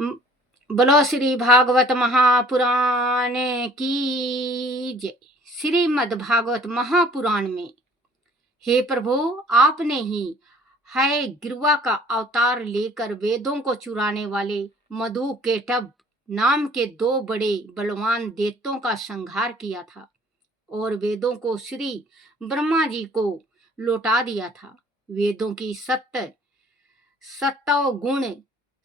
म- बोलो श्री भागवत महापुराण की जय। श्रीमद् भागवत महापुराण में, हे प्रभु, आपने ही है गिरुआ का अवतार लेकर वेदों को चुराने वाले मधु केटभ नाम के दो बड़े बलवान दैत्यों का संहार किया था और वेदों को श्री ब्रह्मा जी को लौटा दिया था। वेदों की सत्तव गुण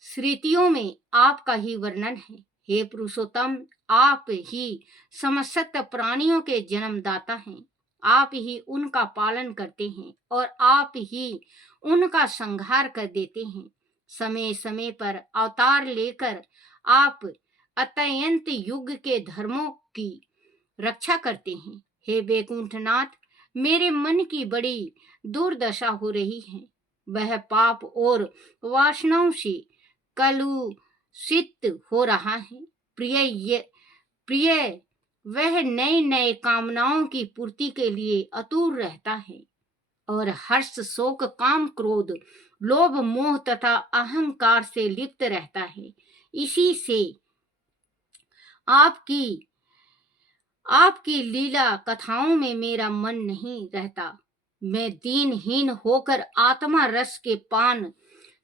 श्रुतियों में आपका ही वर्णन है। हे पुरुषोत्तम, आप ही समस्त प्राणियों के जन्मदाता हैं। आप ही उनका पालन करते हैं और आप ही उनका संहार कर देते हैं। समय समय पर अवतार लेकर आप अत्यंत युग के धर्मों की रक्षा करते हैं। हे वैकुंठनाथ, मेरे मन की बड़ी दुर्दशा हो रही है। वह पाप और वासनाओं से कलुषित हो रहा है। प्रिय वह नए नए कामनाओं की पूर्ति के लिए आतुर रहता है और हर्ष शोक काम क्रोध लोभ मोह तथा अहंकार से लिप्त रहता है। इसी से आपकी लीला कथाओं में मेरा मन नहीं रहता। मैं दीनहीन होकर आत्मा रस के पान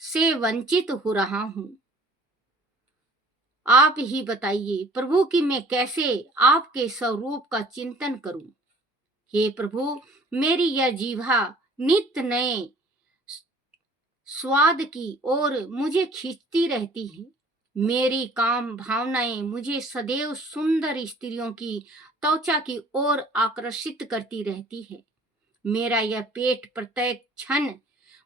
से वंचित हो रहा हूँ। आप ही बताइए प्रभु कि मैं कैसे आपके स्वरूप का चिंतन करूं। हे प्रभु, मेरी यह जीवा नित्य नए स्वाद की ओर मुझे खींचती रहती है। मेरी काम भावनाएं मुझे सदैव सुंदर स्त्रियों की त्वचा की ओर आकर्षित करती रहती है। मेरा यह पेट प्रत्येक क्षण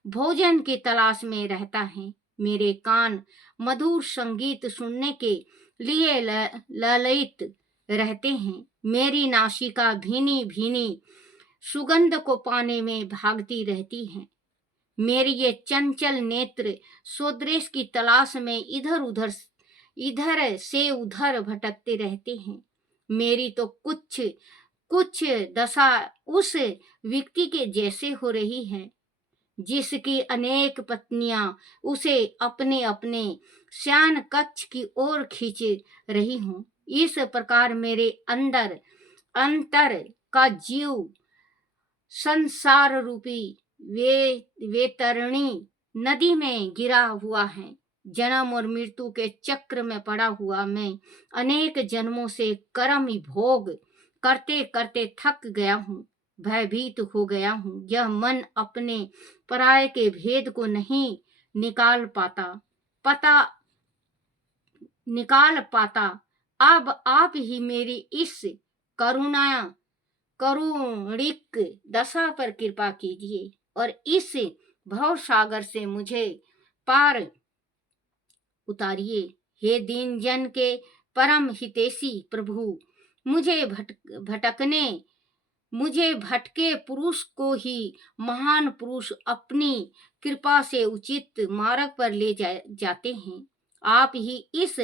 भोजन की तलाश में रहता है। मेरे कान मधुर संगीत सुनने के लिए ललित रहते हैं। मेरी नासिका भीनी भीनी सुगंध को पाने में भागती रहती है। मेरी ये चंचल नेत्र स्वदेश की तलाश में इधर से उधर भटकते रहते हैं। मेरी तो कुछ दशा उस व्यक्ति के जैसे हो रही है जिसकी अनेक पत्नियां उसे अपने अपने शयन कक्ष की ओर खींच रही हों। इस प्रकार मेरे अंतर का जीव संसार रूपी वेतरणी नदी में गिरा हुआ है। जन्म और मृत्यु के चक्र में पड़ा हुआ मैं अनेक जन्मों से कर्म भोग करते करते थक गया हूँ, भयभीत हो गया हूँ। यह मन अपने पराये के भेद को नहीं निकाल पाता। अब आप ही मेरी इस करुणिक दशा पर कृपा कीजिए और इस भव सागर से मुझे पार उतारिए। हे दीन जन के परम हितैषी प्रभु, मुझे भटके पुरुष को ही महान पुरुष अपनी कृपा से उचित मार्ग पर ले जाते हैं। आप ही इस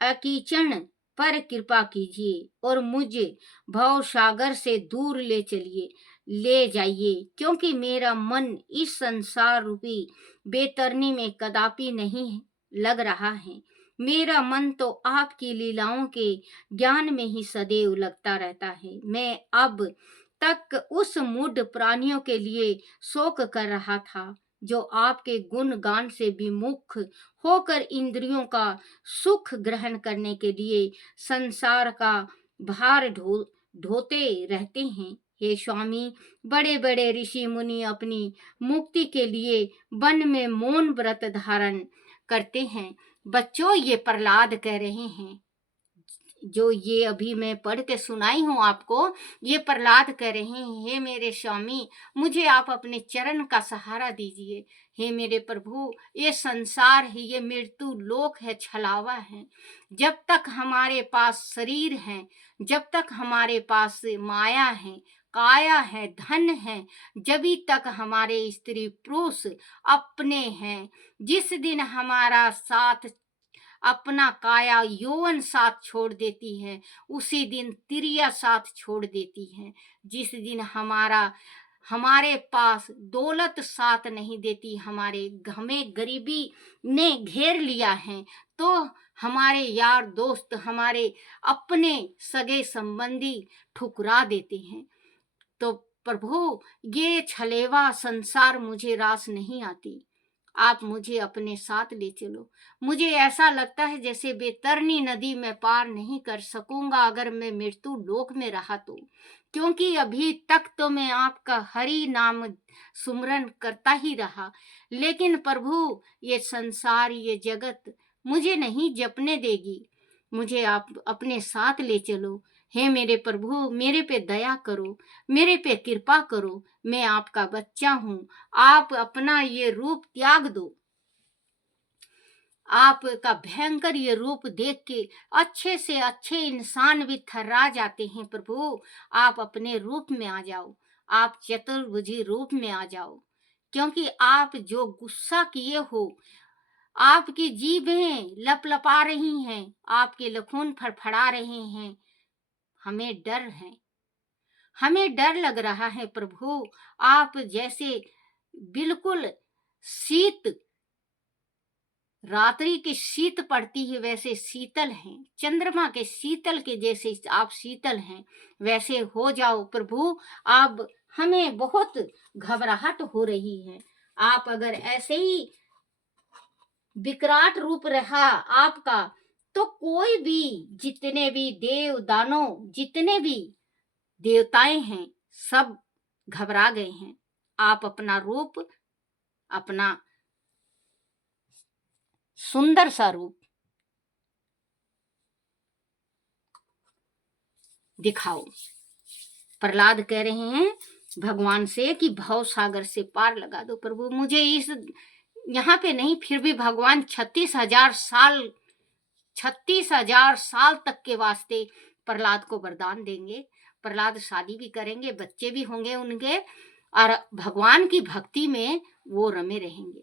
अकीचन पर कृपा कीजिए और मुझे भव सागर से दूर ले जाइए, क्योंकि मेरा मन इस संसार रूपी बेतरनी में कदापि नहीं लग रहा है। मेरा मन तो आपकी लीलाओं के ज्ञान में ही सदैव लगता रहता है। मैं अब तक उस मूढ़ प्राणियों के लिए शोक कर रहा था जो आपके गुण गान से विमुख होकर इंद्रियों का सुख ग्रहण करने के लिए संसार का भार ढोते रहते हैं। हे स्वामी, बड़े बड़े ऋषि मुनि अपनी मुक्ति के लिए वन में मौन व्रत धारण करते हैं। बच्चों, ये प्रहलाद कह रहे हैं, जो ये अभी मैं पढ़ के सुनाई हूँ आपको, ये प्रहलाद कह रहे हैं, हे मेरे स्वामी, मुझे आप अपने चरण का सहारा दीजिए। हे मेरे प्रभु, ये संसार है, ये मृत्यु लोक है, छलावा है। जब तक हमारे पास शरीर है, जब तक हमारे पास माया है, काया है, धन है, जभी तक हमारे स्त्री पुरुष अपने हैं। जिस दिन हमारा साथ अपना काया यौवन साथ छोड़ देती है, उसी दिन तिरिया साथ छोड़ देती है। जिस दिन हमारे पास दौलत साथ नहीं देती, हमें गरीबी ने घेर लिया है, तो हमारे यार दोस्त, हमारे अपने सगे संबंधी ठुकरा देते हैं। तो प्रभु, ये छलेवा संसार मुझे रास नहीं आती। आप मुझे अपने साथ ले चलो। मुझे ऐसा लगता है जैसे बैतरनी नदी मैं पार नहीं कर सकूंगा अगर मैं मृत्यु लोक में रहा तो, क्योंकि अभी तक तो मैं आपका हरि नाम सुमरन करता ही रहा। लेकिन प्रभु, ये संसार, ये जगत मुझे नहीं जपने देगी। मुझे आप अपने साथ ले चलो। हे मेरे प्रभु, मेरे पे दया करो, मेरे पे कृपा करो। मैं आपका बच्चा हूँ। आप अपना ये रूप त्याग दो। आपका भयंकर ये रूप देख के अच्छे से अच्छे इंसान भी थर्रा जाते हैं। प्रभु, आप अपने रूप में आ जाओ। आप चतुर्भुजी रूप में आ जाओ, क्योंकि आप जो गुस्सा किए हो, आपकी जीभें लपलपा रही हैं, आपके लखून फड़फड़ा रहे हैं। हमें डर है, हमें डर लग रहा है प्रभु। आप जैसे बिल्कुल शीत, रात्रि की शीत पड़ती है वैसे शीतल हैं, चंद्रमा के शीतल के जैसे आप शीतल हैं, वैसे हो जाओ प्रभु। आप, हमें बहुत घबराहट हो रही है। आप अगर ऐसे ही विकराट रूप रहा आपका, तो कोई भी, जितने भी देव दानव, जितने भी देवताएं हैं, सब घबरा गए हैं। आप अपना रूप, अपना सुंदर सा रूप दिखाओ। प्रहलाद कह रहे हैं भगवान से कि भव सागर से पार लगा दो प्रभु। मुझे इस यहाँ पे नहीं, फिर भी भगवान 36,000 साल तक के वास्ते प्रहलाद को वरदान देंगे। प्रहलाद शादी भी करेंगे, बच्चे भी होंगे उनके, और भगवान की भक्ति में वो रमे रहेंगे।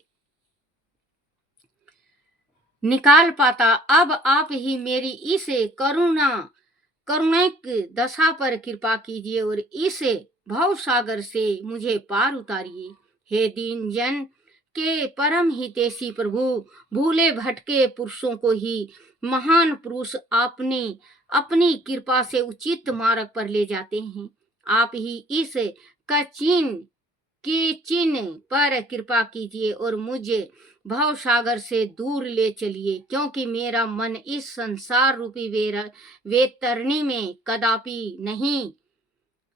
निकाल पाता अब आप ही मेरी इस करुणिक दशा पर कृपा कीजिए और इस भव सागर से मुझे पार उतारिए। हे दीन जन के परम हितैषी प्रभु, भूले भटके पुरुषों को ही महान पुरुष आपने अपनी कृपा से उचित मार्ग पर ले जाते हैं। आप ही इस चिन्ह पर कृपा कीजिए और मुझे भव सागर से दूर ले चलिए, क्योंकि मेरा मन इस संसार रूपी वेतरणी में कदापि नहीं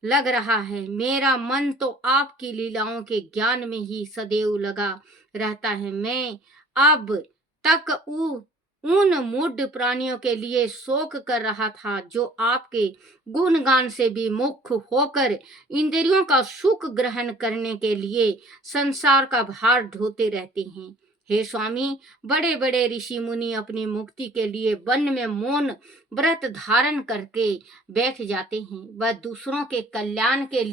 लग रहा है। मेरा मन तो आपकी लीलाओं के ज्ञान में ही सदैव लगा रहता है। मैं अब तक उन मूढ़ प्राणियों के लिए शोक कर रहा था जो आपके गुणगान से विमुख होकर इंद्रियों का सुख ग्रहण करने के लिए संसार का भार ढोते रहते हैं। हे स्वामी, बड़े बड़े ऋषि मुनि अपनी मुक्ति के लिए वन में मौन व्रत धारण करके बैठ जाते हैं। वह दूसरों के कल्याण के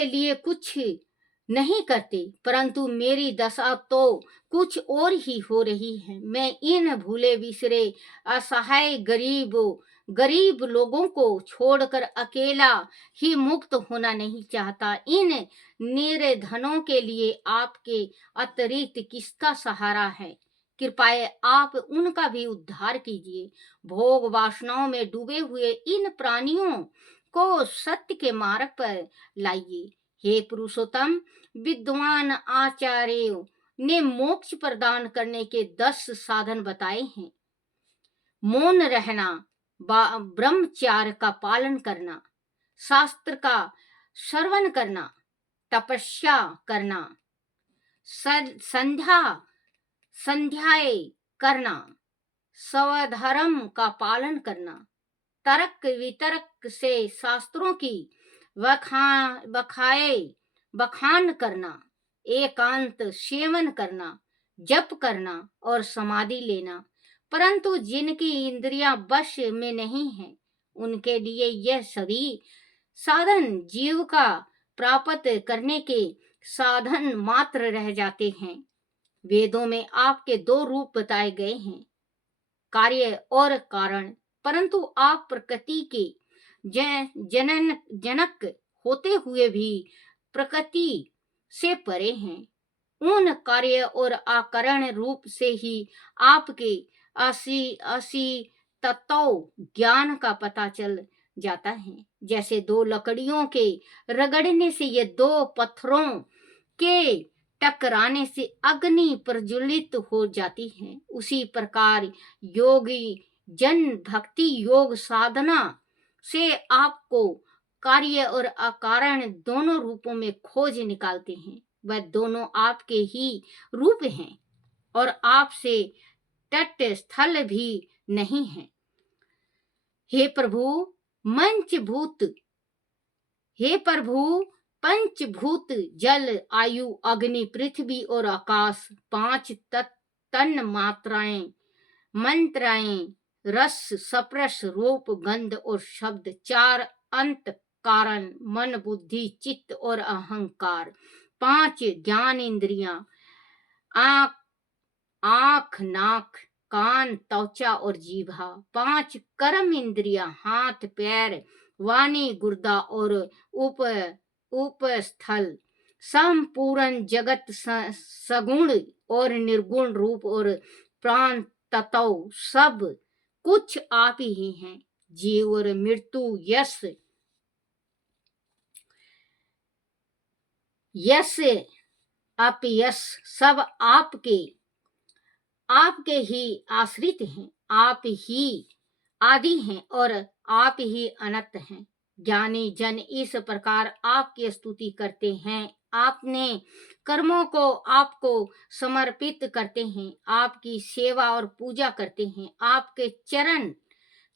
लिए कुछ नहीं करते, परंतु मेरी दशा तो कुछ और ही हो रही है। मैं इन भूले बिसरे असहाय गरीब लोगों को छोड़कर अकेला ही मुक्त होना नहीं चाहता। इन निर्धनों के लिए आपके अतिरिक्त किसका सहारा है? कृपया आप उनका भी उद्धार कीजिए। भोग वासनाओं में डूबे हुए इन प्राणियों को सत्य के मार्ग पर लाइए। हे पुरुषोत्तम, विद्वान आचार्यों ने मोक्ष प्रदान करने के 10 साधन बताए हैं। मौन रहना, ब्रह्मचार्य का पालन करना, शास्त्र का श्रवण करना, तपस्या करना, संध्याएं करना, स्वधर्म का पालन करना, तर्क वितर्क से शास्त्रों की बखान करना, एकांत सेवन करना, जप करना और समाधि लेना। परंतु जिनकी इंद्रियां वश में नहीं है, उनके लिए यह सभी साधन जीविका प्राप्त करने के साधन मात्र रह जाते हैं। वेदों में आपके 2 रूप बताए गए हैं, कार्य और कारण, परंतु आप प्रकृति के जनक होते हुए भी प्रकृति से परे हैं। उन कार्य और आकरण रूप से ही आपके असी तत्व ज्ञान का पता चल जाता है। जैसे दो लकड़ियों के रगड़ने से ये दो पत्थरों के टकराने से अग्नि प्रज्वलित हो जाती है, उसी प्रकार योगी जन भक्ति योग साधना से आपको कार्य और अकारण दोनों रूपों में खोज निकालते हैं। वह दोनों आपके ही रूप हैं और आपसे तट स्थल भी नहीं है। हे प्रभु मंचभूत हे प्रभु पंचभूत जल आयु अग्नि पृथ्वी और आकाश, पांच तन मात्राएं मंत्राएं रस स्पर्श रूप गंध और शब्द, चार अंत कारण मन बुद्धि चित्त और अहंकार, पांच ज्ञान इंद्रियां आंख नाक कान त्वचा और जीभा, पांच कर्म इंद्रियां हाथ पैर वाणी गुर्दा और उपस्थल, संपूर्ण जगत सगुण और निर्गुण रूप और प्राण तत्व सब कुछ आप ही हैं। जीव और मृत्यु यश अपयश सब आपके ही आश्रित हैं। आप ही आदि हैं और आप ही अनंत हैं। ज्ञानी जन इस प्रकार आपकी स्तुति करते हैं, आपने कर्मों को आपको समर्पित करते हैं, आपकी सेवा और पूजा करते हैं, आपके चरण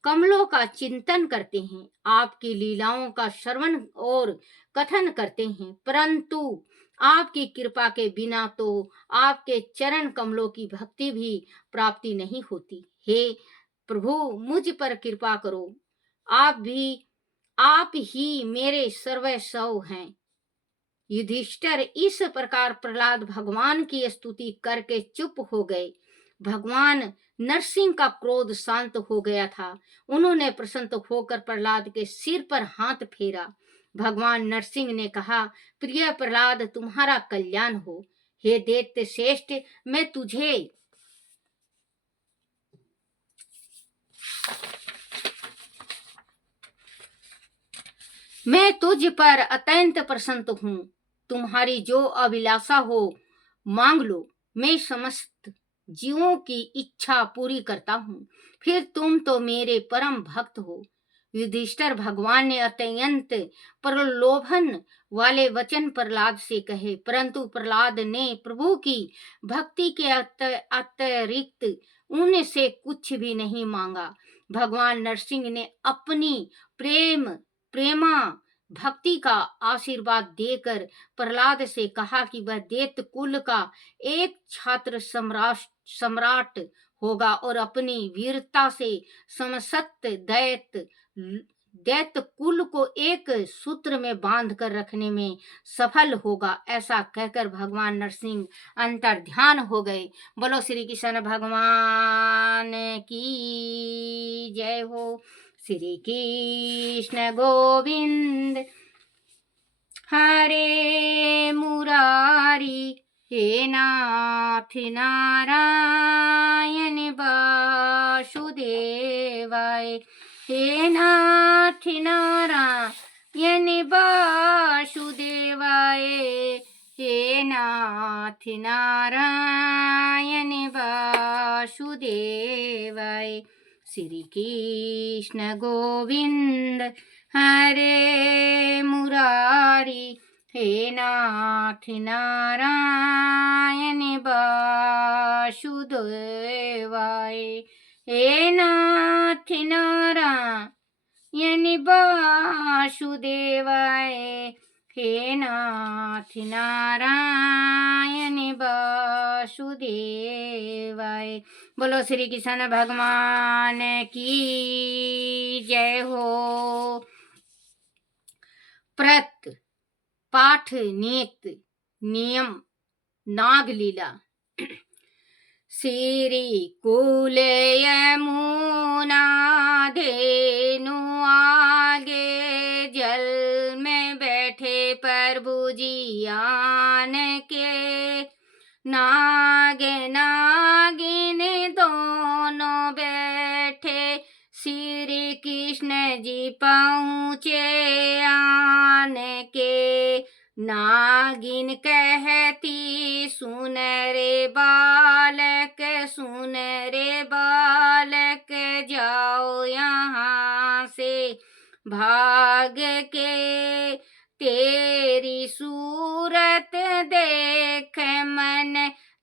कमलों का चिंतन करते हैं, आपकी लीलाओं का श्रवण और कथन करते हैं, परंतु आपकी कृपा के बिना तो आपके चरण कमलों की भक्ति भी प्राप्ति नहीं होती। हे प्रभु मुझ पर कृपा करो, आप ही मेरे सर्वस्व हैं। युधिष्ठिर इस प्रकार प्रहलाद भगवान की स्तुति करके चुप हो गए। भगवान नरसिंह का क्रोध शांत हो गया था। उन्होंने प्रसन्न होकर प्रहलाद के सिर पर हाथ फेरा। भगवान नरसिंह ने कहा, प्रिय प्रहलाद तुम्हारा कल्याण हो। हे दैत्य श्रेष्ठ मैं तुझ पर अत्यंत प्रसन्न हूँ। तुम्हारी जो अभिलाषा हो मांग लो, मैं समस्त जीवों की इच्छा पूरी करता हूँ। फिर तुम तो मेरे परम भक्त हो। युधिष्ठिर भगवान ने अत्यंत प्रलोभन वाले वचन प्रहलाद से कहे, परंतु प्रहलाद ने प्रभु की भक्ति के अतिरिक्त उनसे कुछ भी नहीं मांगा। भगवान नरसिंह ने अपनी प्रेमा भक्ति का आशीर्वाद देकर प्रहलाद से कहा कि वह दैत्य कुल का एक छात्र सम्राट होगा और अपनी वीरता से समस्त दैत्य कुल को एक सूत्र में बांध कर रखने में सफल होगा। ऐसा कहकर भगवान नरसिंह अंतर्ध्यान हो गए। बोलो श्री कृष्ण भगवान की जय हो। श्री कृष्ण गोविंद हरे मुरारी, हे नाथ नारायण वासुदेवाय, हे नाथ नारायण वासुदेवाय, हे नाथ नारायण वासुदेवाय। श्री कृष्ण गोविंद हरे मुरारी, हे नाथ नारायण वासुदेवाय, हे नाथ नारायण वासुदेवाय, हे नाथ नारायण वासुदेवाय। बोलो श्री कृष्ण भगवान की जय हो। प्रत पाठ नियत नियम नागलीला। श्री कुल यमुना धेनु आगे, जल में बैठे प्रभु जी आन के, नाग नागिन दोनों बैठे, श्री कृष्ण जी पहुँचे आन के। नागिन कहती सुन रे बालक, सुन रे बालक, जाओ यहाँ से भाग के। तेरी सूरत देख मन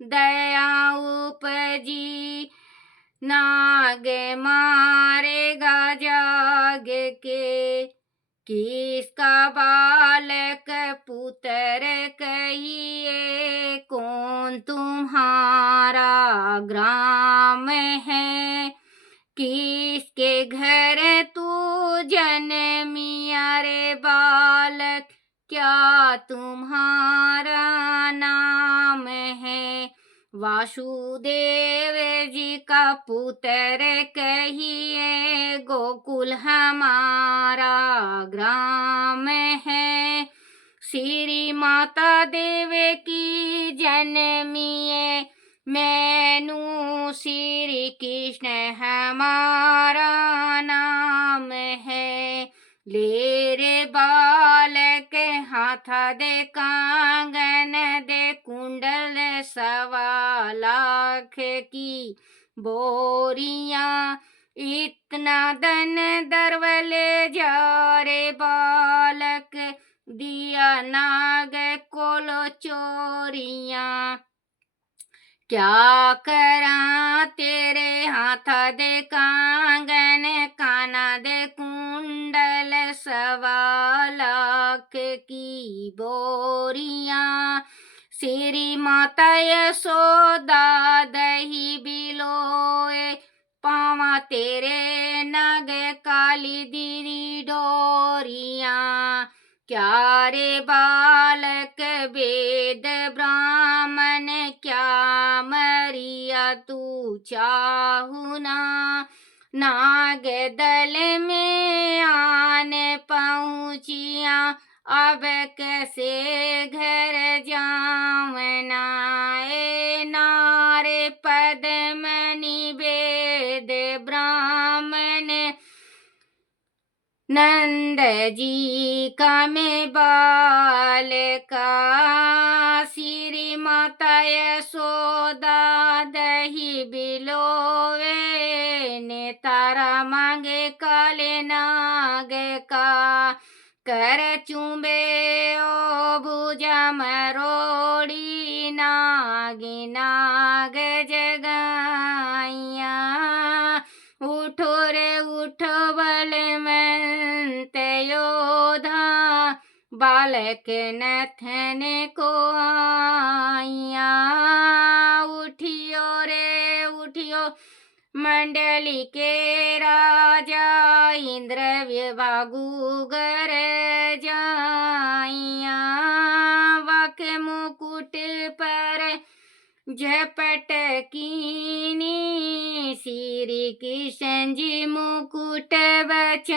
दया उपजी, नाग मारेगा जाग के। किसका बालक पुत्र कहिए, कौन तुम्हारा ग्राम है, किसके घर तू जन्मिया रे बालक, क्या तुम्हारा नाम है। वासुदेव जी का पुत्र कहिए, गोकुल हमारा ग्राम है। श्री माता देव की जन्मिए, मैनू श्री कृष्ण हमारा नाम है। ले रे बालक हाथ दे कांगन दे, कुंडल 1.25 लाख की बोरियां, इतना धन दर्व ले जा रे बालक, दिया नाग को चोरियां। क्या करा तेरे हाथ दे कांगन, काना दे कुंडल 1.25 लाख की बोरियां। श्री माता यशोदा दही बिलोए, पावा तेरे नाग काली दीदी डोरियां। क्या रे बालक वेद ब्राह्मण, क्या मरिया तू चाहुना, नाग दल में आने पहुँचिया, अब कैसे घर जावना। ए नारे पद्मनि वेद ब्राह्मण, नंद जी का में बाल का। श्री माता यशोदा दही बिलोवे, ने तारा मांगे काले नाग का। कर चुंबे ओ भुजा मरोड़ी, नागी नाग जगाइया। उठो रे उठो बलवंत योधा, बालक नथन को आइया। उठियो रे उठियो मंडली के राजा, इंद्र विभागु गर जाइया। वक मुकुट पर झपट कीनी, श्री कृष्ण जी मुकुट बचाइया।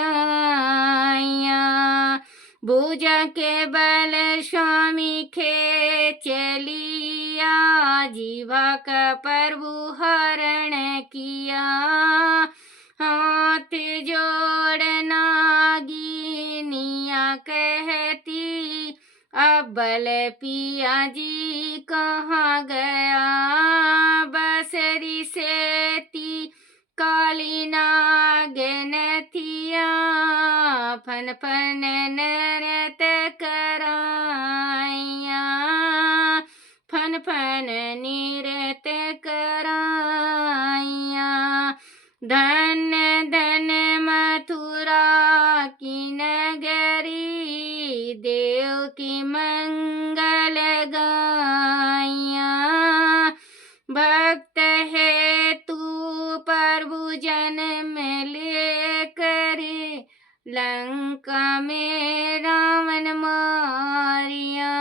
भुजा के बल स्वामी खेच लिया, जीवा का प्रभु हरण किया। हाथ जोड़ नागिनिया कहती, अब बल पिया जी कहाँ गया। बसरी सेती काली नागिन थिया, फन फन नृत कराइया, फन फन नृत कराइया। धन धन मथुरा की नगरी, देव की मंगल गाइया। भक्त है तू प्रभु जन्म ले करे, लंका में रावण मारिया।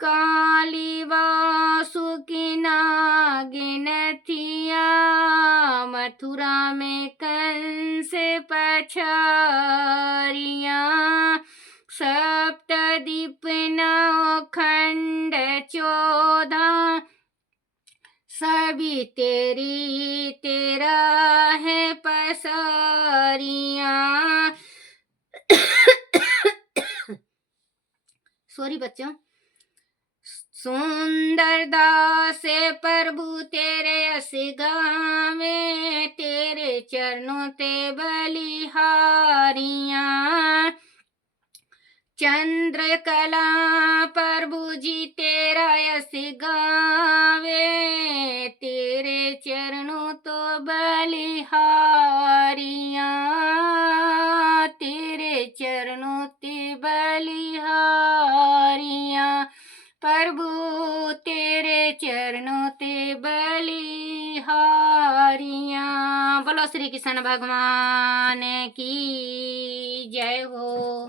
काली वासुकी नागिन थिया, मथुरा में कंस पछारिया। सप्तदीप नौ खंड 14 सभी तेरा है पसारियां। सॉरी बच्चों। सुंदर दास प्रभु तेरे यश गावे, तेरे चरणों ते बलिहारियां। चंद्रकला प्रभु जी तेरा यश गावे, तेरे चरणों तो बलिहारियां, तेरे चरणों ते बलिहारियां। प्रभु तेरे चरणों ते बलिहारियां। बोलो श्री कृष्ण भगवान की जय हो।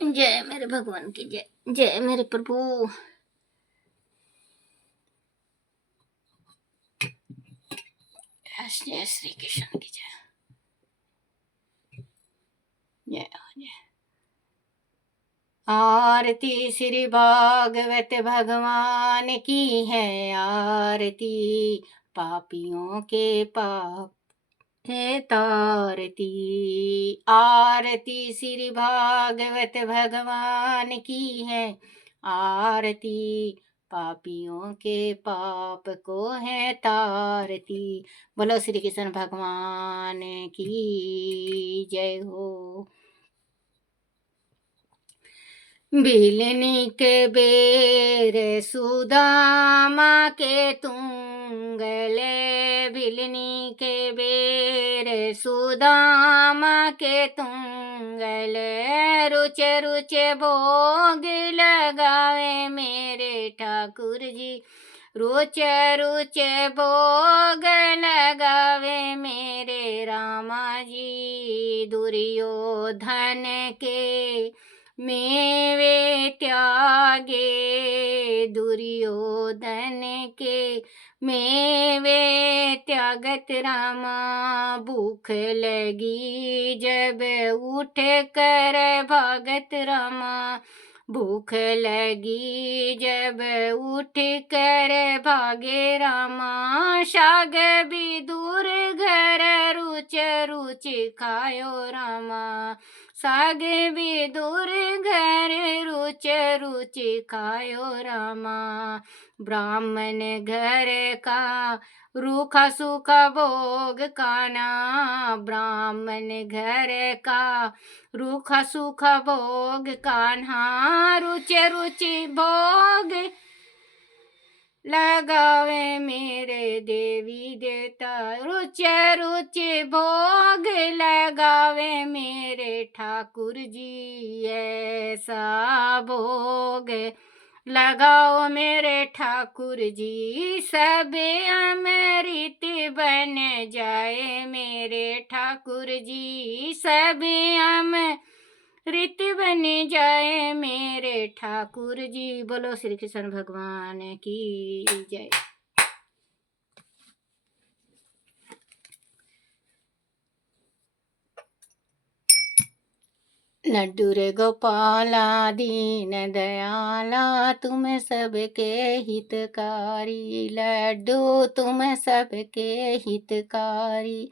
जय मेरे भगवान की जय, जय मेरे प्रभु। जय श्री कृष्ण की जय, जय जय। आरती श्री भागवत भगवान की है, आरती पापियों के पाप है तारती। आरती श्री भागवत भगवान की है, आरती पापियों के पाप को है तारती। बोलो श्री कृष्ण भगवान की जय हो। बिलनी के बेर सुदामा के तुंगले, बिलनी के बेर सुदामा के तुंगले। रुचे रुचे भोग लगावे मेरे ठाकुर जी, रुचे रुचे भोग लगावे मेरे रामा जी। दुर्योधन के मेवे त्यागे, दुर्योधन के मेवे त्यागत रामा। भूख लगी जब उठ कर भागत रामा, भूख लगी जब उठ कर भागे रामा। शाग भी दूर घर रुच रुच खायो रामा, साग भी दूर घर रुच रुच खायो रामा। ब्राह्मण घर का रूखा सूखा भोग खाना, ब्राह्मण घर का रूखा सूखा भोग कान्हा। रुच रुच भोग लगावे मेरे देवी देवता, रुच रुच भोग लगावे मेरे ठाकुर जी। ऐसा भोग लगाओ मेरे ठाकुर जी, सब अमृत बन जाए मेरे ठाकुर जी। सब अमृत बन जाए मेरे ठाकुर जी। बोलो श्री कृष्ण भगवान की जय। लड्डू रे गोपाला दीन दयाला, तुम सबके हितकारी। लड्डू तुम सबके हितकारी,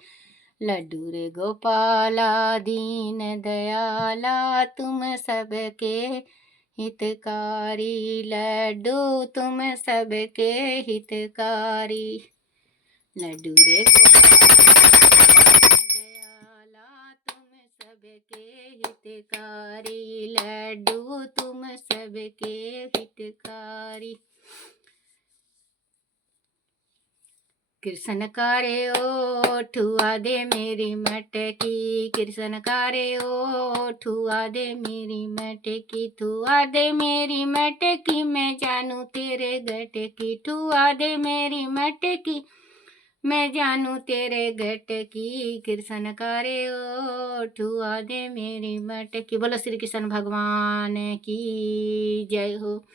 लड्डू रे गोपाला दीन दयाला, तुम सबके हितकारी। लड्डू तुम सबके हितकारी, लड्डू रे सबके हितकारी। लड्डू तुम सबके हितकारी। कृष्ण कारे ओ ठुआ दे मेरी मटकी, कृष्ण कारे ओ ठुआ दे मेरी मटकी। ठुआ दे मेरी मटकी, मैं जानू तेरे गटकी। ठुआ दे मेरी मटकी, मैं जानू तेरे घट की। कृष्ण करे ओ ठुआ दे मेरी मटकी। बोलो श्री कृष्ण भगवान की जय हो।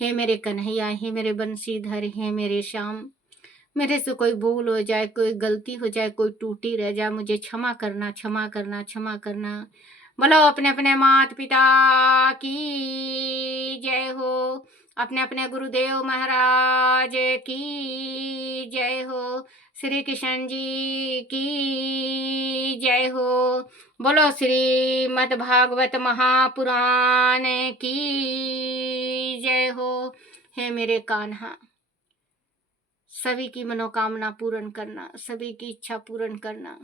हे मेरे कन्हैया, हे मेरे बंशीधर, हे मेरे श्याम, मेरे से कोई भूल हो जाए, कोई गलती हो जाए, कोई टूटी रह जाए, मुझे क्षमा करना, क्षमा करना, क्षमा करना। बोलो अपने अपने माता पिता की जय हो, अपने अपने गुरुदेव महाराज की जय हो, श्री कृष्ण जी की जय हो। बोलो श्रीमद् भागवत महापुराण की जय हो। हे मेरे कान्हा, सभी की मनोकामना पूर्ण करना, सभी की इच्छा पूर्ण करना।